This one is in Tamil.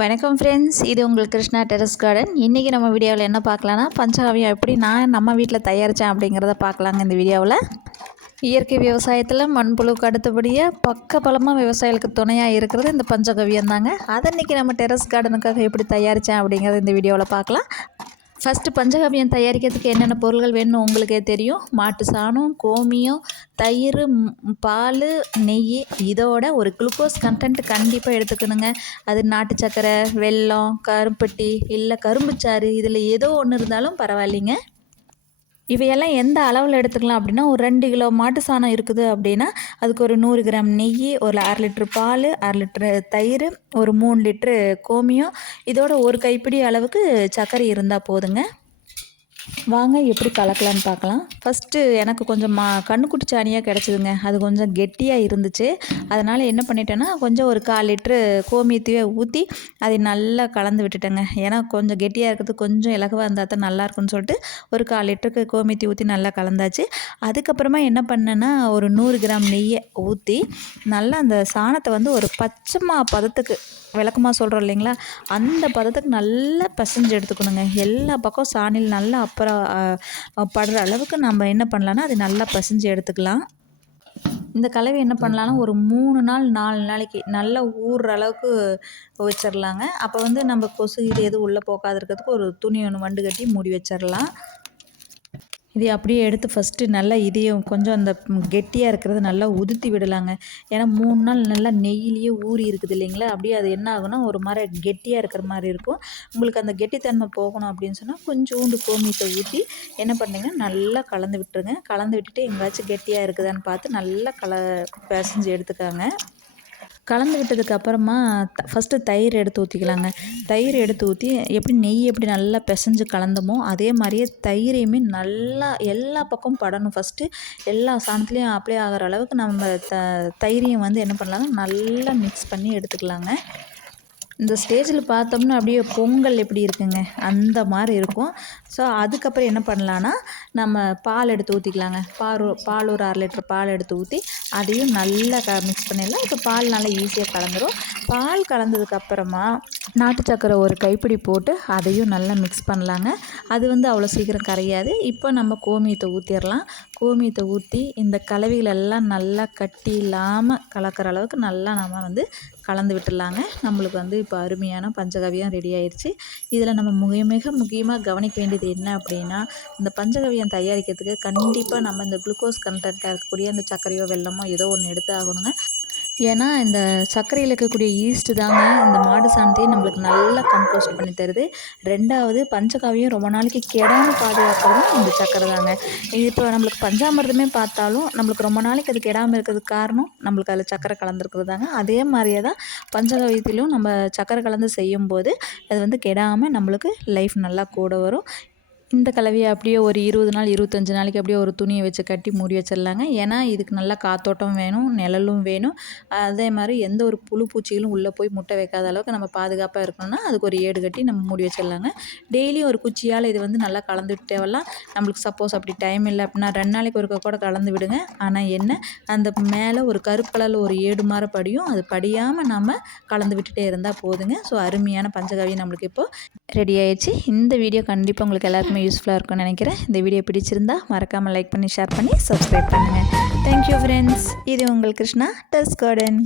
வணக்கம் ஃப்ரெண்ட்ஸ் இது உங்கள் கிருஷ்ணா டெரஸ் கார்டன் இன்றைக்கி நம்ம வீடியோவில் என்ன பார்க்கலான்னா பஞ்சகாவியம் எப்படி நான் நம்ம வீட்டில் தயாரித்தேன் அப்படிங்கிறத பார்க்கலாங்க இந்த வீடியோவில். இயற்கை விவசாயத்தில் மண்புழுக்கு அடுத்தபடியாக பக்க பலமாக விவசாயிகளுக்கு துணையாக இருக்கிறது இந்த பஞ்சகவியம் தாங்க அதை இன்றைக்கி நம்ம டெரஸ் கார்டனுக்காக எப்படி தயாரித்தேன் அப்படிங்கிறத இந்த வீடியோவில் பார்க்கலாம். ஃபஸ்ட்டு பஞ்சகாவியம் தயாரிக்கிறதுக்கு என்னென்ன பொருள்கள் வேணும்னு உங்களுக்கே தெரியும். மாட்டு சாணம் கோமியம் தயிர் பால் நெய். இதோட ஒரு குளுக்கோஸ் கண்டென்ட் கண்டிப்பாக எடுத்துக்கணுங்க. அது நாட்டு சக்கரை வெல்லம் கருப்பட்டி இல்லை கரும்புச்சாறு இதில் ஏதோ ஒன்று இருந்தாலும் பரவாயில்லைங்க. இவையெல்லாம் எந்த அளவில் எடுத்துக்கலாம் அப்படின்னா ஒரு ரெண்டு கிலோ மாட்டு சாணம் இருக்குது அப்படின்னா அதுக்கு ஒரு நூறு கிராம் நெய் ஒரு அரை லிட்ரு பால் அரை லிட்ரு தயிர் ஒரு மூணு லிட்ரு கோமியம். இதோட ஒரு கைப்பிடி அளவுக்கு சர்க்கரை இருந்தால் போதுங்க. வாங்க எப்படி கலக்கலான்னு பார்க்கலாம். ஃபஸ்ட்டு எனக்கு கொஞ்சம் மா கண்ணுக்குட்டி சாணியாக கிடச்சிதுங்க. அது கொஞ்சம் கெட்டியாக இருந்துச்சு. அதனால் என்ன பண்ணிட்டேன்னா கொஞ்சம் ஒரு கால் லிட்ரு கோமியத்தையே ஊற்றி அதை நல்லா கலந்து விட்டுட்டேங்க. ஏன்னா கொஞ்சம் கெட்டியாக இருக்கிறது கொஞ்சம் இலகுவாக இருந்தால் தான் நல்லாயிருக்குன்னு சொல்லிட்டு ஒரு கால் லிட்டருக்கு கோமியத்தை ஊற்றி நல்லா கலந்தாச்சு. அதுக்கப்புறமா என்ன பண்ணேன்னா ஒரு நூறு கிராம் நெய்யை ஊற்றி நல்லா அந்த சாணத்தை வந்து ஒரு பச்சைமா பதத்துக்கு விளக்கமாக சொல்கிறோம் இல்லைங்களா? அந்த பதத்துக்கு நல்லா பசைஞ்சு எடுத்துக்கணுங்க. எல்லா பக்கம் சாணியில் நல்லா அப்புறம் படுற அளவுக்கு நம்ம என்ன பண்ணலான்னா அது நல்லா பசைஞ்சு எடுத்துக்கலாம். இந்த கலவை என்ன பண்ணலான்னா ஒரு மூணு நாள் நாலு நாளைக்கு நல்லா ஊறுற அளவுக்கு வச்சிடலாங்க அப்போ வந்து நம்ம கொசு இது எதுவும் உள்ளே போகாது இருக்கிறதுக்கு ஒரு துணி ஒன்று வண்டு கட்டி மூடி வச்சிடலாம் இதை அப்படியே எடுத்து ஃபஸ்ட்டு நல்லா இதையும் கொஞ்சம் அந்த கெட்டியாக இருக்கிறத நல்லா உதுத்தி விடலாங்க. ஏன்னா மூணு நாள் நல்லா நெய்யிலேயே ஊறி இருக்குது இல்லைங்களா? அப்படியே அது என்ன ஆகுனா ஒரு மாதிரி கெட்டியாக இருக்கிற மாதிரி இருக்கும். உங்களுக்கு அந்த கெட்டித்தன்மை போகணும் அப்படின்னு சொன்னால் கொஞ்சோண்டு கோமியத்தை ஊற்றி என்ன பண்ணுறீங்கன்னா நல்லா கலந்து விட்டுருங்க. கலந்து விட்டுட்டு எங்கேயாச்சும் கெட்டியாக இருக்குதான்னு பார்த்து நல்லா கல பிசைஞ்சு எடுத்துக்காங்க. கலந்து விட்டதுக்கு அப்புறமா ஃபஸ்ட்டு தயிர் எடுத்து ஊற்றிக்கலாங்க தயிர் எடுத்து ஊற்றி எப்படி நெய் எப்படி நல்லா பிசைஞ்சு கலந்தமோ அதே மாதிரியே தயிரையுமே நல்லா எல்லா பக்கமும் படணும் ஃபஸ்ட்டு எல்லா சாணத்துலேயும் அப்ளை ஆகிற அளவுக்கு நம்ம த தயிரையும் வந்து என்ன பண்ணலாங்க நல்லா மிக்ஸ் பண்ணி எடுத்துக்கலாங்க. இந்த ஸ்டேஜில் பார்த்தோம்னா அப்படியே பொங்கல் எப்படி இருக்குங்க அந்த மாதிரி இருக்கும். ஸோ அதுக்கப்புறம் என்ன பண்ணலான்னா நம்ம பால் எடுத்து ஊற்றிக்கலாங்க பால் பால் ஒரு அரை லிட்டர் பால் எடுத்து ஊற்றி அதையும் நல்லா க மிக்ஸ் பண்ணிடலாம். இப்போ பால் நல்லா ஈஸியாக கலந்துடும் பால் கலந்ததுக்கப்புறமா நாட்டு சக்கரை ஒரு கைப்பிடி போட்டு அதையும் நல்லா மிக்ஸ் பண்ணலாங்க. அது வந்து அவ்வளோ சீக்கிரம் கரையாது. இப்போ நம்ம கோமியத்தை ஊற்றிடலாம் கோமியத்தை ஊற்றி இந்த கலவைகளெல்லாம் நல்லா கட்டி இல்லாமல் கலக்கிற அளவுக்கு நல்லா நம்ம வந்து கலந்து விட்டுடலாங்க. நம்மளுக்கு வந்து இப்போ அருமையான பஞ்சகவியம் ரெடி ஆயிடுச்சு இதில் நம்ம மிக மிக முக்கியமாக கவனிக்க வேண்டியது என்ன அப்படின்னா இந்த பஞ்சகவியம் தயாரிக்கிறதுக்கு கண்டிப்பாக நம்ம இந்த குளுக்கோஸ் கண்டென்ட்டாக இருக்கக்கூடிய அந்த சர்க்கரையோ வெள்ளமோ ஏதோ ஒன்று எடுத்து ஆகணுங்க ஏன்னா இந்த சர்க்கரையில் இருக்கக்கூடிய ஈஸ்ட்டு தாங்க இந்த மாடு சாணத்தையும் நம்மளுக்கு நல்லா கம்போஸ்ட் பண்ணி தருது. ரெண்டாவது பஞ்சகாவியம் ரொம்ப நாளைக்கு கெடாமல் பாதுகாக்கிறதும் இந்த சர்க்கரை தாங்க. இப்போ நம்மளுக்கு பஞ்சாமிரதமே பார்த்தாலும் நம்மளுக்கு ரொம்ப நாளைக்கு அது கெடாமல் இருக்கிறதுக்கு காரணம் நம்மளுக்கு அதில் சர்க்கரை கலந்துருக்கிறது தாங்க. அதே மாதிரியே தான் பஞ்சகாவியத்திலும் நம்ம சர்க்கரை கலந்து செய்யும்போது அது வந்து கெடாமல் நம்மளுக்கு லைஃப் நல்லா கூட வரும். இந்த கலவையை அப்படியே ஒரு இருபது நாள் இருபத்தஞ்சி நாளைக்கு அப்படியே ஒரு துணியை வச்சு கட்டி மூடி வச்சிடலாங்க. ஏன்னா இதுக்கு நல்லா காத்தோட்டம் வேணும் நிழலும் வேணும். அதே மாதிரி எந்த ஒரு புழு பூச்சிகளும் உள்ளே போய் முட்டை வைக்காத அளவுக்கு நம்ம பாதுகாப்பாக இருக்கணும்னா அதுக்கு ஒரு ஏடு கட்டி நம்ம மூடி வச்சிடலாங்க. டெய்லியும் ஒரு குச்சியால் இது வந்து நல்லா கலந்துக்கிட்டே வரலாம். நம்மளுக்கு சப்போஸ் அப்படி டைம் இல்லை அப்படின்னா ரெண்டு நாளைக்கு ஒருக்க கூட கலந்து விடுங்க. ஆனால் என்ன அந்த மேலே ஒரு கருப்பு ஒரு ஏடு மாதிரி படியும். அது படியாமல் நம்ம கலந்து விட்டுட்டே இருந்தால் போதுங்க. ஸோ அருமையான பஞ்சகாவியம் நம்மளுக்கு இப்போது ரெடி ஆயிடுச்சு. இந்த வீடியோ கண்டிப்பாக உங்களுக்கு எல்லாருக்குமே எல்லாருக்குமே யூஸ்ஃபுல்லாக இருக்கும்னு நினைக்கிறேன். இந்த வீடியோ பிடிச்சிருந்தா மறக்காமல் லைக் பண்ணி ஷேர் பண்ணி சப்ஸ்கிரைப் பண்ணுங்கள் தேங்க்யூ ஃப்ரெண்ட்ஸ் இது உங்கள் கிருஷ்ணா. டஸ் கார்டன்